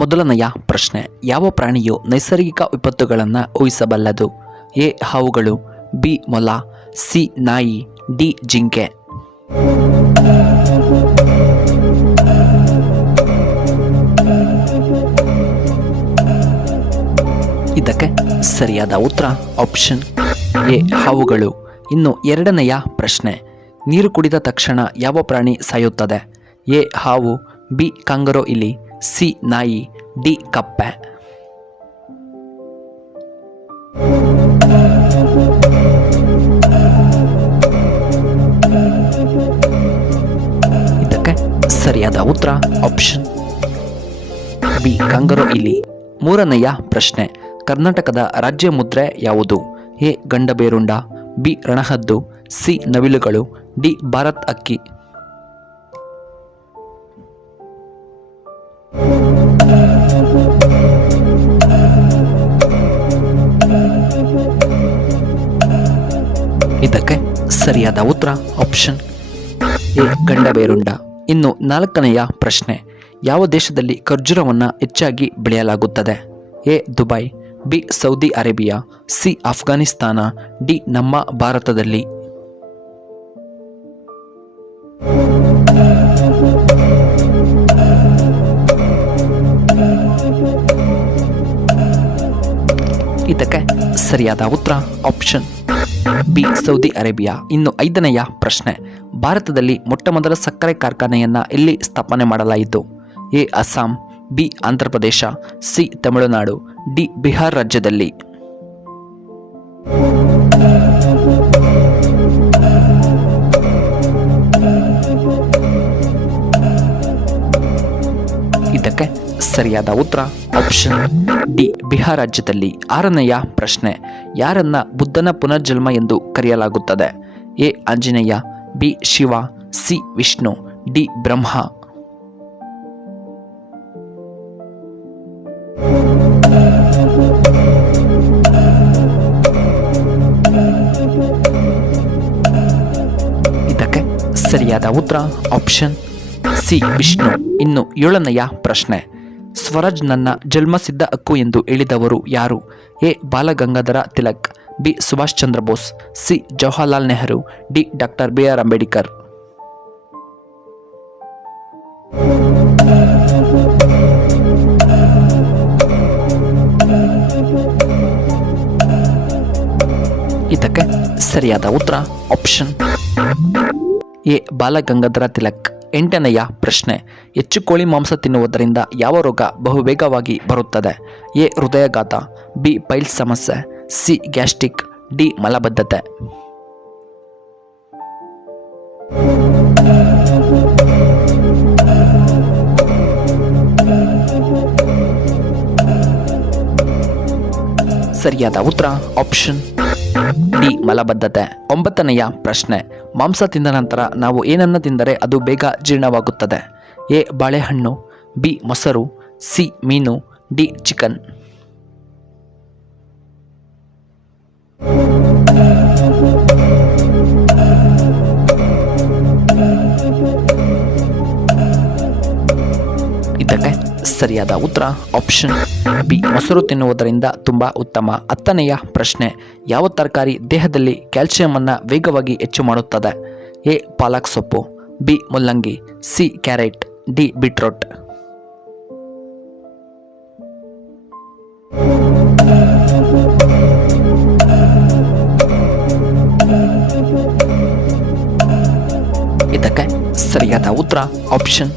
ಮೊದಲನೆಯ ಪ್ರಶ್ನೆ, ಯಾವ ಪ್ರಾಣಿಯು ನೈಸರ್ಗಿಕ ವಿಪತ್ತುಗಳನ್ನು ಊಹಿಸಬಲ್ಲದು? ಎ ಹಾವುಗಳು, ಬಿ ಮೊಲ, ಸಿ ನಾಯಿ, ಡಿ ಜಿಂಕೆ. ಇದಕ್ಕೆ ಸರಿಯಾದ ಉತ್ತರ ಆಪ್ಷನ್ ಎ ಹಾವುಗಳು. ಇನ್ನು ಎರಡನೆಯ ಪ್ರಶ್ನೆ, ನೀರು ಕುಡಿದ ತಕ್ಷಣ ಯಾವ ಪ್ರಾಣಿ ಸಾಯುತ್ತದೆ? ಎ ಹಾವು, ಬಿ ಕಾಂಗರೋ ಇಲಿ, ಸಿ ನಾಯಿ, ಡಿ ಕಪ್ಪೆ. ಇದಕ್ಕೆ ಸರಿಯಾದ ಉತ್ತರ ಆಪ್ಷನ್ ಬಿ ಕಾಂಗರೋ ಇಲಿ. ಮೂರನೆಯ ಪ್ರಶ್ನೆ, ಕರ್ನಾಟಕದ ರಾಜ್ಯ ಮುದ್ರೆ ಯಾವುದು? ಎ ಗಂಡಬೇರುಂಡ, ಬಿ ರಣಹದ್ದು, ಸಿ ನವಿಲುಗಳು, ಡಿ ಭಾರತ್ ಅಕ್ಕಿ. ಇದಕ್ಕೆ ಸರಿಯಾದ ಉತ್ತರ ಆಪ್ಷನ್ ಎ ಗಂಡಬೇರುಂಡ. ಇನ್ನು ನಾಲ್ಕನೆಯ ಪ್ರಶ್ನೆ, ಯಾವ ದೇಶದಲ್ಲಿ ಖರ್ಜೂರವನ್ನು ಹೆಚ್ಚಾಗಿ ಬೆಳೆಯಲಾಗುತ್ತದೆ? A Dubai, B Saudi Arabia, C Afghanistan, D ನಮ್ಮ ಭಾರತದಲ್ಲಿ. ಇದಕ್ಕೆ ಸರಿಯಾದ ಉತ್ತರ ಆಪ್ಷನ್ ಬಿ ಸೌದಿ ಅರೇಬಿಯಾ. ಇನ್ನು ಐದನೆಯ ಪ್ರಶ್ನೆ, ಭಾರತದಲ್ಲಿ ಮೊಟ್ಟಮೊದಲ ಸಕ್ಕರೆ ಕಾರ್ಖಾನೆಯನ್ನು ಎಲ್ಲಿ ಸ್ಥಾಪನೆ ಮಾಡಲಾಯಿತು? A Assam, B Andhra Pradesh, C Tamil Nadu, D Bihar ರಾಜ್ಯದಲ್ಲಿ. ಇದಕ್ಕೆ ಸರಿಯಾದ ಉತ್ತರ ಆಪ್ಷನ್ ಡಿ ಬಿಹಾರ್ ರಾಜ್ಯದಲ್ಲಿ. ಆರನೆಯ ಪ್ರಶ್ನೆ, ಯಾರನ್ನ ಬುದ್ಧನ ಪುನರ್ಜನ್ಮ ಎಂದು ಕರೆಯಲಾಗುತ್ತದೆ? A Anjaneya, B Shiva, C Vishnu, D Brahma. ಇದಕ್ಕೆ ಸರಿಯಾದ ಉತ್ತರ ಆಪ್ಷನ್ ಸಿ ವಿಷ್ಣು. ಇನ್ನು ಏಳನೆಯ ಪ್ರಶ್ನೆ, ಸ್ವರಾಜ್ ನನ್ನ ಜನ್ಮಸಿದ್ಧ ಹಕ್ಕು ಎಂದು ಹೇಳಿದವರು ಯಾರು? A Balagangadhara Tilak, B Subhash Chandra Bose, C Jawaharlal Nehru, D doctor B R Ambedkar. ಇದಕ್ಕೆ ಸರಿಯಾದ ಉತ್ತರ ಆಪ್ಷನ್ ಎ ಬಾಲಗಂಗಾಧರ ತಿಲಕ್. ಎಂಟನೆಯ ಪ್ರಶ್ನೆ, ಹೆಚ್ಚು ಕೋಳಿ ಮಾಂಸ ತಿನ್ನುವುದರಿಂದ ಯಾವ ರೋಗ ಬಹುಬೇಗವಾಗಿ ಬರುತ್ತದೆ? ಎ ಹೃದಯಾಘಾತ, ಬಿ ಪೈಲ್ಸ್ ಸಮಸ್ಯೆ, ಸಿ ಗ್ಯಾಸ್ಟ್ರಿಕ್, ಡಿ ಮಲಬದ್ಧತೆ. ಸರಿಯಾದ ಉತ್ತರ ಆಪ್ಷನ್ ಡಿ ಮಲಬದ್ಧತೆ. ಒಂಬತ್ತನೆಯ ಪ್ರಶ್ನೆ, ಮಾಂಸ ತಿಂದ ನಂತರ ನಾವು ಏನನ್ನು ತಿಂದರೆ ಅದು ಬೇಗ ಜೀರ್ಣವಾಗುತ್ತದೆ? ಎ ಬಾಳೆಹಣ್ಣು, ಬಿ ಮೊಸರು, ಸಿ ಮೀನು, ಡಿ ಚಿಕನ್. ಇದಕ್ಕೆ ಸರಿಯಾದ ಉತ್ತರ ಆಪ್ಷನ್ ಬಿ ಮೊಸರು ತಿನ್ನುವುದರಿಂದ ತುಂಬ ಉತ್ತಮ. ಹತ್ತನೆಯ ಪ್ರಶ್ನೆ, ಯಾವ ತರಕಾರಿ ದೇಹದಲ್ಲಿ ಕ್ಯಾಲ್ಸಿಯಂ ವೇಗವಾಗಿ ಹೆಚ್ಚು ಮಾಡುತ್ತದೆ? ಎ ಪಾಲಕ್ ಸೊಪ್ಪು, ಬಿ ಮುಲ್ಲಂಗಿ, ಸಿ ಕ್ಯಾರೆಟ್, ಡಿ ಬೀಟ್ರೋಟ್. ಇದಕ್ಕೆ ಸರಿಯಾದ ಉತ್ತರ ಆಪ್ಷನ್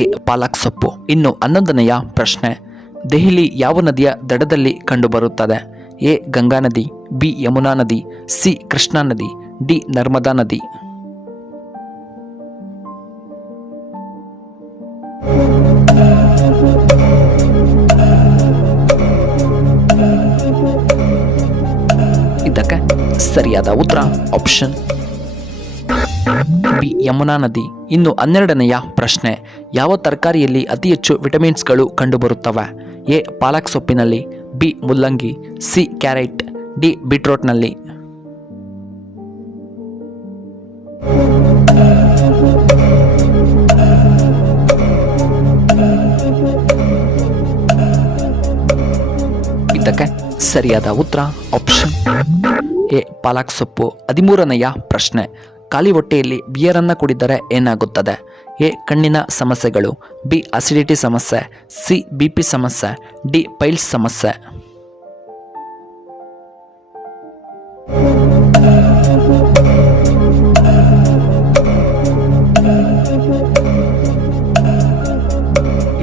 ಎ ಪಾಲಕ್ ಸೊಪ್ಪು. ಇನ್ನು 11ನೆಯ ಪ್ರಶ್ನೆ, ದೆಹಲಿ ಯಾವ ನದಿಯ ದಡದಲ್ಲಿ ಕಂಡುಬರುತ್ತದೆ? ಎ ಗಂಗಾ ನದಿ, ಬಿ ಯಮುನಾ ನದಿ, ಸಿ ಕೃಷ್ಣಾ ನದಿ, ಡಿ ನರ್ಮದಾ ನದಿ. ಇದಕ್ಕೆ ಸರಿಯಾದ ಉತ್ತರ ಆಪ್ಷನ್ ಬಿ ಯಮುನಾ ನದಿ. ಇನ್ನು 12ನೆಯ ಪ್ರಶ್ನೆ, ಯಾವ ತರಕಾರಿಯಲ್ಲಿ ಅತಿ ಹೆಚ್ಚು ವಿಟಮಿನ್ಸ್ಗಳು ಕಂಡುಬರುತ್ತವೆ? ಎ ಪಾಲಕ್ ಸೊಪ್ಪಿನಲ್ಲಿ, ಬಿ ಮುಲ್ಲಂಗಿ, ಸಿ ಕ್ಯಾರೆಟ್, ಡಿ ಬೀಟ್ರೋಟ್ನಲ್ಲಿ. ಸರಿಯಾದ ಉತ್ತರ ಆಪ್ಷನ್ ಎ ಪಾಲಕ್ ಸೊಪ್ಪು. 13ನೆಯ ಪ್ರಶ್ನೆ, ಖಾಲಿ ಹೊಟ್ಟೆಯಲ್ಲಿ ಬಿಯರನ್ನು ಕುಡಿದರೆ ಏನಾಗುತ್ತದೆ? ಎ ಕಣ್ಣಿನ ಸಮಸ್ಯೆಗಳು, ಬಿ ಅಸಿಡಿಟಿ ಸಮಸ್ಯೆ, ಸಿ BP ಸಮಸ್ಯೆ, ಡಿ ಪೈಲ್ಸ್ ಸಮಸ್ಯೆ.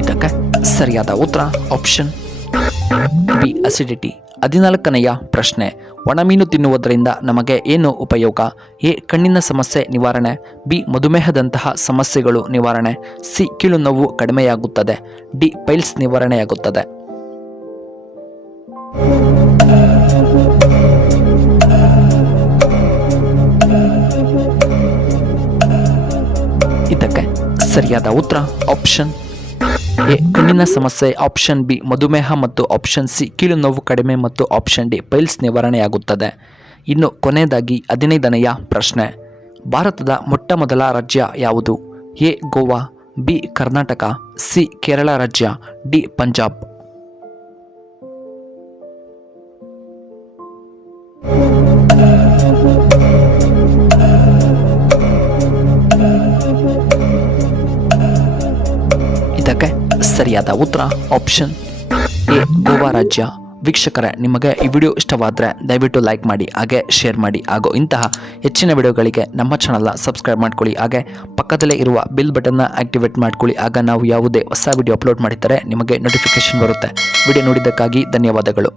ಇದಕ್ಕೆ ಸರಿಯಾದ ಉತ್ತರ ಆಪ್ಷನ್ ಬಿ ಅಸಿಡಿಟಿ. 14ನೆಯ ಪ್ರಶ್ನೆ, ಒಣಮೀನು ತಿನ್ನುವುದರಿಂದ ನಮಗೆ ಏನು ಉಪಯೋಗ? ಎ ಕಣ್ಣಿನ ಸಮಸ್ಯೆ ನಿವಾರಣೆ, ಬಿ ಮಧುಮೇಹದಂತಹ ಸಮಸ್ಯೆಗಳು ನಿವಾರಣೆ, ಸಿ ಕೀಲು ನೋವು ಕಡಿಮೆಯಾಗುತ್ತದೆ, ಡಿ ಪೈಲ್ಸ್ ನಿವಾರಣೆಯಾಗುತ್ತದೆ. ಇದಕ್ಕೆ ಸರಿಯಾದ ಉತ್ತರ ಆಪ್ಷನ್ ಎ ಕಣ್ಣಿನ ಸಮಸ್ಯೆ, ಆಪ್ಷನ್ ಬಿ ಮಧುಮೇಹ ಮತ್ತು ಆಪ್ಷನ್ ಸಿ ಕೀಲು ನೋವು ಕಡಿಮೆ ಮತ್ತು ಆಪ್ಷನ್ ಡಿ ಪೈಲ್ಸ್ ನಿವಾರಣೆಯಾಗುತ್ತದೆ. ಇನ್ನು ಕೊನೆಯದಾಗಿ 15ನೆಯ ಪ್ರಶ್ನೆ, ಭಾರತದ ಮೊಟ್ಟ ಮೊದಲ ರಾಜ್ಯ ಯಾವುದು? A Goa, B Karnataka, C Kerala ರಾಜ್ಯ, ಡಿ ಪಂಜಾಬ್. ಇದಕ್ಕೆ ಸರಿಯಾದ ಉತ್ತರ ಆಪ್ಷನ್ ಎ ಗೋವಾ ರಾಜ್ಯ. ವೀಕ್ಷಕರೇ, ನಿಮಗೆ ಈ ವಿಡಿಯೋ ಇಷ್ಟವಾದರೆ ದಯವಿಟ್ಟು ಲೈಕ್ ಮಾಡಿ, ಹಾಗೆ ಶೇರ್ ಮಾಡಿ, ಹಾಗೂ ಇಂತಹ ಹೆಚ್ಚಿನ ವಿಡಿಯೋಗಳಿಗೆ ನಮ್ಮ ಚಾನಲ್ನ ಸಬ್ಸ್ಕ್ರೈಬ್ ಮಾಡ್ಕೊಳ್ಳಿ. ಹಾಗೆ ಪಕ್ಕದಲ್ಲೇ ಇರುವ ಬೆಲ್ ಬಟನ್ನ ಆಕ್ಟಿವೇಟ್ ಮಾಡ್ಕೊಳ್ಳಿ. ಆಗ ನಾವು ಯಾವುದೇ ಹೊಸ ವಿಡಿಯೋ ಅಪ್ಲೋಡ್ ಮಾಡಿದರೆ ನಿಮಗೆ ನೋಟಿಫಿಕೇಶನ್ ಬರುತ್ತೆ. ವಿಡಿಯೋ ನೋಡಿದ್ದಕ್ಕಾಗಿ ಧನ್ಯವಾದಗಳು.